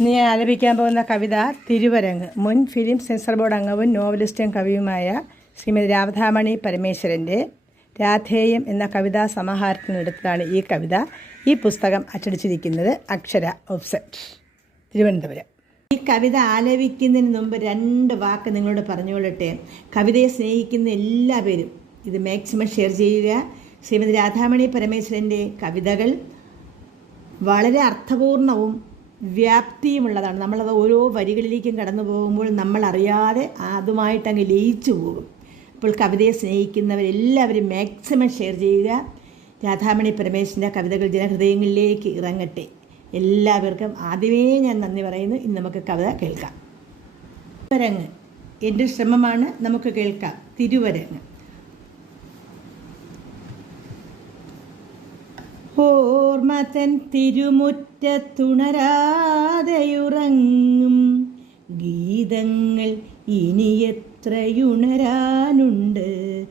ഇനി ഞാൻ ആലപിക്കാൻ പോകുന്ന കവിത തിരുവരങ്ങ്. മുൻ ഫിലിം സെൻസർ ബോർഡ് അംഗവും നോവലിസ്റ്റും കവിയുമായ ശ്രീമതി രാധാമണി പരമേശ്വരന്റെ രാധേയം എന്ന കവിതാ സമാഹാരത്തിൽ ഈ കവിത. ഈ പുസ്തകം അച്ചടിച്ചിരിക്കുന്നത് അക്ഷര ഓഫ്സെറ്റ്. തിരുവനന്തപുരം. ഈ കവിത ആലപിക്കുന്നതിന് മുമ്പ് രണ്ട് വാക്ക് നിങ്ങളോട് പറഞ്ഞുകൊള്ളട്ടെ. കവിതയെ സ്നേഹിക്കുന്ന എല്ലാ പേരും ഇത് മാക്സിമം ഷെയർ ചെയ്യുക. ശ്രീമതി രാധാമണി പരമേശ്വരന്റെ കവിതകൾ വളരെ അർത്ഥപൂർണവും വ്യാപ്തിയുമുള്ളതാണ്. നമ്മളത് ഓരോ വരികളിലേക്കും കടന്നു പോകുമ്പോൾ നമ്മൾ അറിയാതെ അതുമായിട്ട് അങ്ങ് ലയിച്ചു പോകും. അപ്പോൾ കവിതയെ സ്നേഹിക്കുന്നവരെല്ലാവരും മാക്സിമം ഷെയർ ചെയ്യുക. രാധാമണി പരമേശ്വരന്റെ കവിതകൾ ജനഹൃദയങ്ങളിലേക്ക് ഇറങ്ങട്ടെ. എല്ലാവർക്കും ആദ്യമേ ഞാൻ നന്ദി പറയുന്നു. ഇന്ന് നമുക്ക് കവിത കേൾക്കാം. തിരുവരങ്ങ്. എന്റെ ശ്രമമാണ് നമുക്ക് കേൾക്കാം. തിരുവരങ്ങ്. ഓർമ്മതൻ തിരുമുറ്റത്തുണരാതെയുറങ്ങും. ഗീതങ്ങൾ ഇനി എത്രയുണരാനുണ്ട്.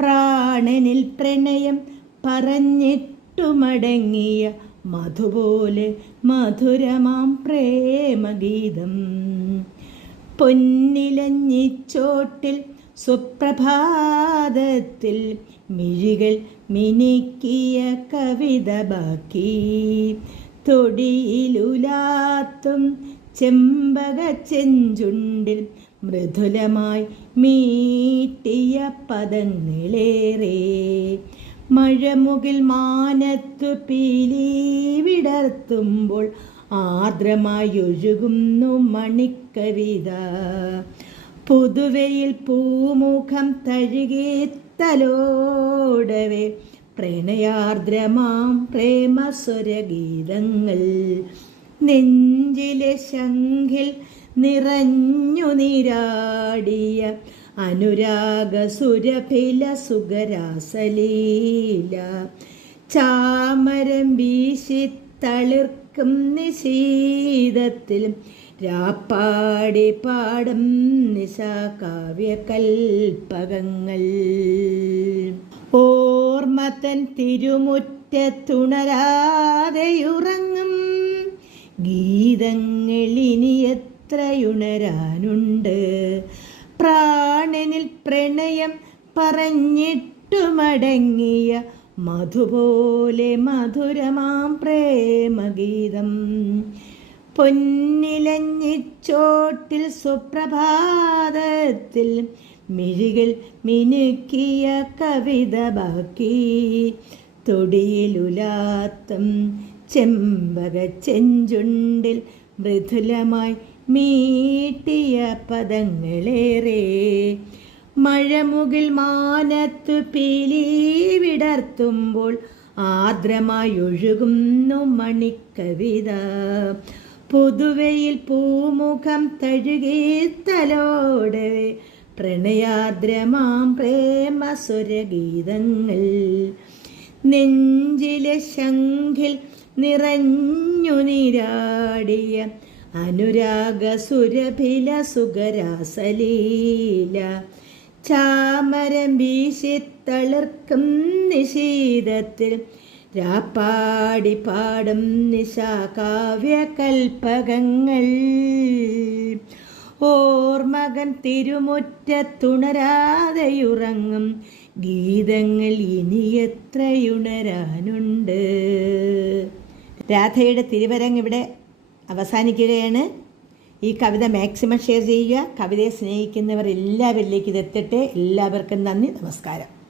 പ്രാണനിൽ പ്രണയം പറഞ്ഞിട്ടുമടങ്ങിയ മധുപോലെ മധുരമാം പ്രേമഗീതം. പൊന്നിലഞ്ഞിച്ചോട്ടിൽ സുപ്രഭാതത്തിൽ മിഴികൾ മിനുക്കിയ കവിത ബാക്കി. തൊടിയിലുലാത്തും ചെമ്പക ചെഞ്ചുണ്ടിൽ മൃദുലമായി മീട്ടിയ പദങ്ങളേറെ. മഴമുകിൽ മാനത്തു പീലി വിടർത്തുമ്പോൾ ആർദ്രമായി ഒഴുകുന്നു മണിക്കവിത. പുതുവയിൽ പൂമുഖം തഴുകി തലോടവേ. പ്രണയാർദ്രമാം പ്രേമസ്വരഗീതങ്ങൾ. നെഞ്ചിലെ ശംഖിൽ നിറഞ്ഞു നീരാടിയ അനുരാഗ സുരഭില സുഗരാസലീല. ചാമരം വീശി തളിർക്കും നിശീതത്തിൽ രാപ്പാടി പാടും നിശാകാവ്യകൽപ്പകങ്ങൾ. ഓർമ്മത്തൻ തിരുമുറ്റത്തുണരാതെയുറങ്ങും. ഗീതങ്ങളിനി എത്രയുണരാനുണ്ട്. പ്രാണനിൽ പ്രണയം പറഞ്ഞിട്ടുമടങ്ങിയ മധുപോലെ മധുരമാം പ്രേമഗീതം. പൊന്നിലഞ്ഞിച്ചോട്ടിൽ സുപ്രഭാതത്തിൽ മിഴികൾ മിനുക്കിയ കവിത ബാക്കി. തൊടിയിലുലാത്തം ചെമ്പക ചെഞ്ചുണ്ടിൽ മൃദുലമായി മീട്ടിയ പദങ്ങളേറെ. മഴമുകിൽ മാനത്തു പീലി വിടർത്തുമ്പോൾ ആർദ്രമായി ഒഴുകുന്നു മണിക്കവിത. പുതുവയിൽ പൂമുഖം തഴുകി തലോടവേ പ്രണയാദ്രമാം പ്രേമസുരഗീതങ്ങൾ നെഞ്ചിലെ ശംഖിൽ നിറഞ്ഞു നിരാടിയ അനുരാഗ സുരഭില സുഖരാസലീല ചാമരം വീശി തളിർക്കും നിശീതത്തിൽ രാപ്പാടി പാടും നിശാകാവ്യകൽപ്പകങ്ങൾ. ഓർമകൻ തിരുമുറ്റത്തുണരാതെയുറങ്ങും ഗീതങ്ങൾ ഇനി എത്രയുണരാനുണ്ട് രാധയുടെ തിരുവരങ്ങ് ഇവിടെ അവസാനിക്കുകയാണ്. ഈ കവിത മാക്സിമം ഷെയർ ചെയ്യുക. കവിതയെ സ്നേഹിക്കുന്നവർ എല്ലാവരിലേക്ക് ഇതെത്തട്ടെ എല്ലാവർക്കും നന്ദി നമസ്കാരം.